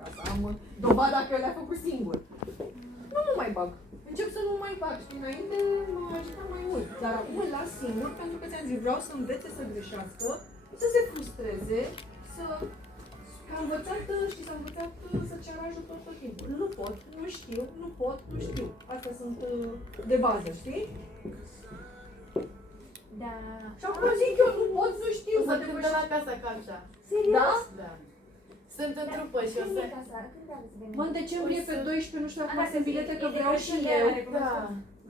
ca să am dovada că le-a făcut singur. Nu mă mai bag. Încep să nu mai bag. Și înainte mă ajuta mai mult. Dar acum îl las singur pentru că ți-am zis, vreau să învețe să greșească, să se frustreze, să... Că a învățat, știi, s-a învățat să ceară ajutor tot timpul. Nu pot, nu știu, nu pot, nu știu. Astea sunt de bază, știi? Da. Și acum zic eu, nu pot, nu știu. O să cântăm la casa ca așa. Serios? Da? Da. Sunt în trupă și o Când să... e casa? Când are să venim? Mă, în decembrie O pe să- 12, nu știu dacă Ana, mai sunt bilete, că e de vreau și Crăciun, eu. Da.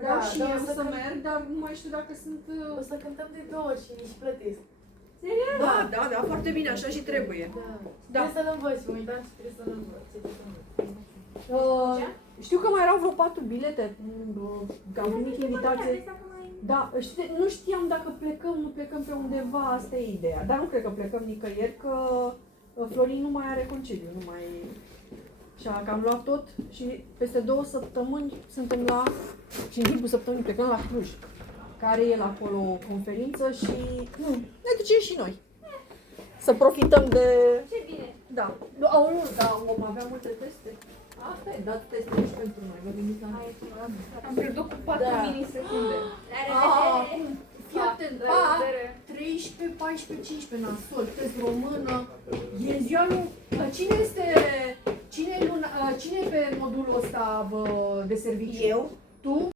Vreau Da, și dar eu o să să cânt- merg, dar nu mai știu dacă sunt... O să cântăm de 2 ori și plătesc. Serios? Da, da, da, foarte bine, așa și trebuie. Da. Da. Trebuie să-l învăț, mă uitam și trebuie să-l învăț. Ce trebuie să învăț. Știu că mai erau vreo 4 bilete, că au venit invitații. Da, nu știam dacă plecăm, nu plecăm pe undeva, asta e ideea. Dar nu cred că plecăm nicăieri, că Florin nu mai are concediu, nu mai... Și că am luat tot și peste 2 săptămâni suntem la... Și în timpul săptămânii plecăm la Cluj, care e acolo o conferință și ne ducem și noi. Să profităm de... Ce bine. Da, da, vom avea multe teste. Asta e, dat teste și pentru noi, vă gândiți la noi. Am pierdut cu 4 Da. milisecunde. La revedere! Fii atent, La pa! revedere. 13, 14, 15 nasol, test română. E ziua lui... Cine este... Cine e pe modulul ăsta de serviciu? Eu. Tu?